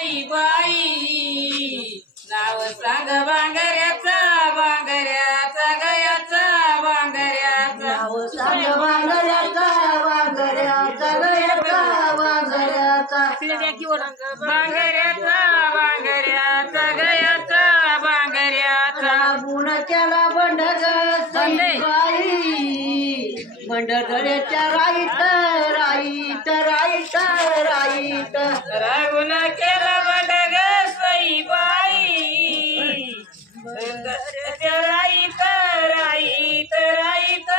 बाई नाव सांग बांगऱ्याचा बांगऱ्याचा गयाचा बांगऱ्याचा नाव सांग बांगऱ्याचा बांगऱ्याचा गयाचा बांगऱ्याचा बांगऱ्याचा बांगऱ्याचा गयाचा बांगऱ्याचा गुण केला बंडग बाई बंडगऱ्याच्या राईत राईत राईत राईत रागुण केला बंडग बाई राईत राईत राईत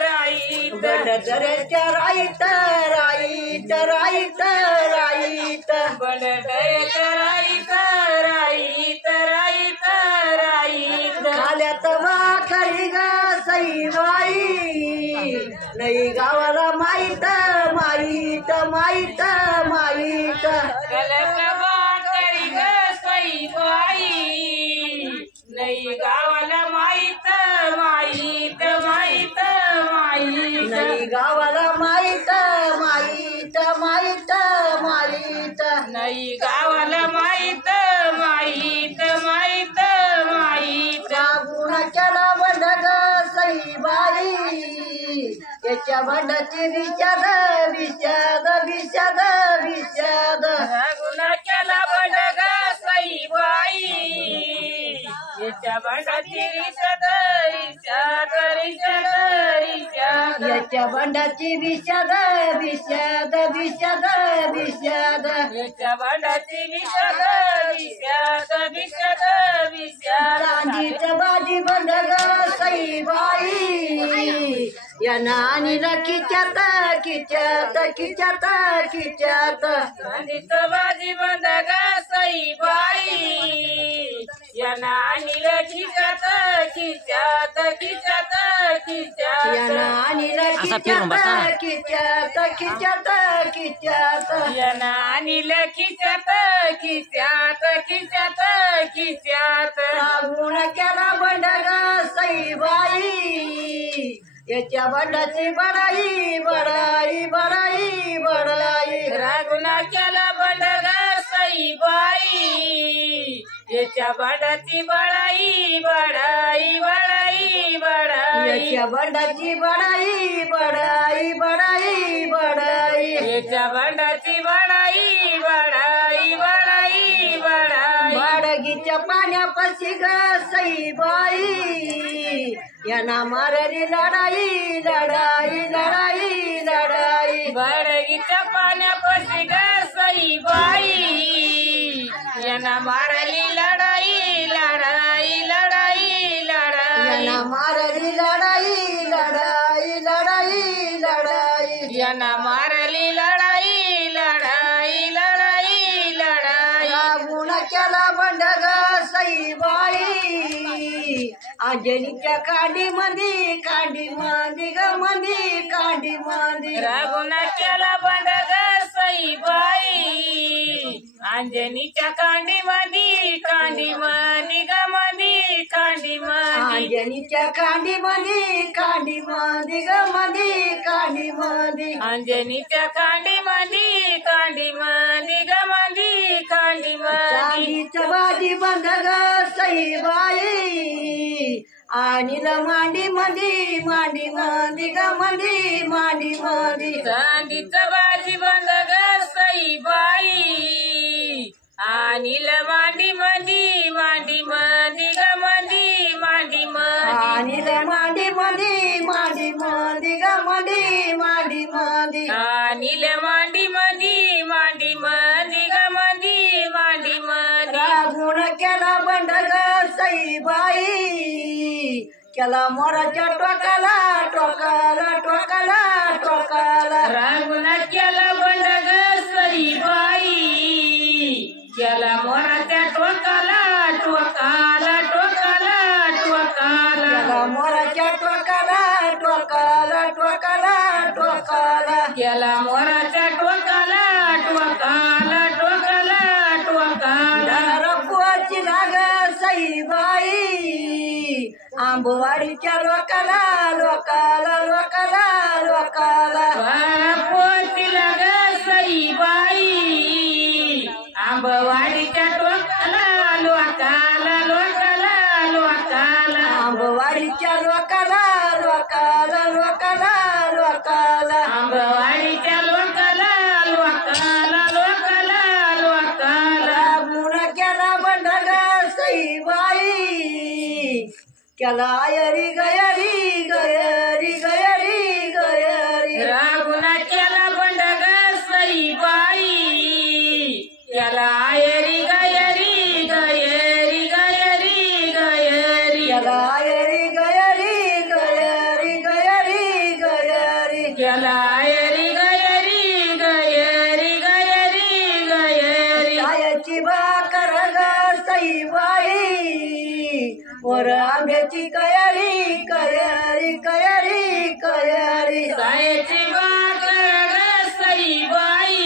राईत बंडगऱ्याच्या राईत राईत राईत राईत बंडगऱ्याच्या राईत राईत राईत राईत खाल्यात भाकरी ग बाई नाही गावाला माहीत माहीत माहीत माहीत भाकरी ग बाई नाही गावाला माहीत माहीत माहीत माहीत नाही गावाला माहीत माहीत माहीत माहीत नाही गावाला माहीत माहीत माहीत माहीत गुण केला बंडग बाई त्याच्या बंडाची विषाद विषाद विषाद विषाद गुन्हा केला बंडग बाई याच्या बंडाची रिषाद रिषाद रिषाद रिषाद याच्या बंडाची विषाद विषाद विषाद विषाद याच्या बंडाची विषाद विषाद विषाद विषाद चांदीच बाजी बंडग बाई या नानीला खिच्यात खिच्यात खिच्यात खिच्यात चांदीच बाजी बंडग बाई या नानीला खिच्यात खिच्यात खिच्यात खिच्यात या नानीला खिच्यात खिच्यात खिच्यात खिच्यात या नानीला खिच्यात खिच्यात खिच्यात खिच्यात गुण केला बंडग बाई याच्या बंडाची बडाई बडाई बडाई बडाई रागुना केला बंडग बाई याच्या बंडाची बडाई बडाई बडाई बडाई याच्या बंडाची बडाई बडाई बडाई बडाई याच्या बंडाची बडाई बडाई बडाई बडाई बाडगीच्या पाण्यापाशी ग बाई यांना मारली लढाई लढाई लढाई लढाई बडगीच्या पाण्यापाशी ग बाई यांना मारली लढाई लढाई लढाई लढाई यांना मारली लढाई लढाई लढाई लढाई यांना मारली लढाई लढाई लढाई लढाई गुण केला बंडग बाई अंजनीच्या कांडी मंदी ग मंदी कांडी मंदी रागुना केला बंडग बाई अंजनीच्या कांडी मंदी ग मंदी कांडी मंदी अंजनीच्या कांडी मंदी ग मंदी कांडी मंदी अंजनीच्या कांडी मंदी ग मंदी कांडी मंदी चांदीचं बाजी बंडग बाई आणि मांडी मंदी ग मंदी मांडी मंदी चांदीचं बाजी बंडग बाई अनिल मांडी मंदी ग मंदी मांडी मंदी आणि मांडी मंदी ग मंदी मांडी मंदी अनिल मांडी मंदी ग मंदी मांडी मंदी गुण केला बंडग बाई केला मोराच्या टोकाला टोकाला टोकाला टोकाला रागुना केला बंडग बाई केला मोराच्या टोकाला टोकाला टोकाला टोकाला केला मोराच्या टोकाला टोकाला टोकाला टोकाला केला मोराच्या टोकाला टोकाला टोकाला टोकाला रपुआची लाग बाई आंबवाडीच्या लोकाला लोकाला लोकाला लोकाला पोचला ग बाई आंबवाडीच्या टोकाला लोकाला लोकाला लोकाला आंबवाडीच्या लोकाला लोकाला लोकाला लोकाला आंबवाडीच्या लोकाला लोकाला लोकाला लोकाला राबून केला बंडग सईबाई केला आयरी गयरी गयरी गयरी गयरी रागुना केला बंडग सईबाई केला आयरी गयरी गयरी गयरी गयरी केला आयरी गयरी गयरी गयरी गयरी केला आयरी गयरी गयरी गयरी गयरी सायाची भाकर ग सईबाई वर आंब्याची कयरी कयरी कयरी कयरी सायची भाकर ग सईबाई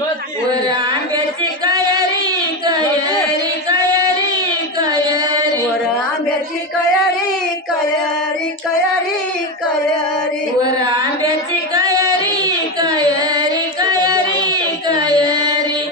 वर आंब्याची कयरी कयरी कयरी कयरी वर आंब्याची कयरी कयरी कयरी कयरी वर आंब्याची कयरी कयरी कयरी कयरी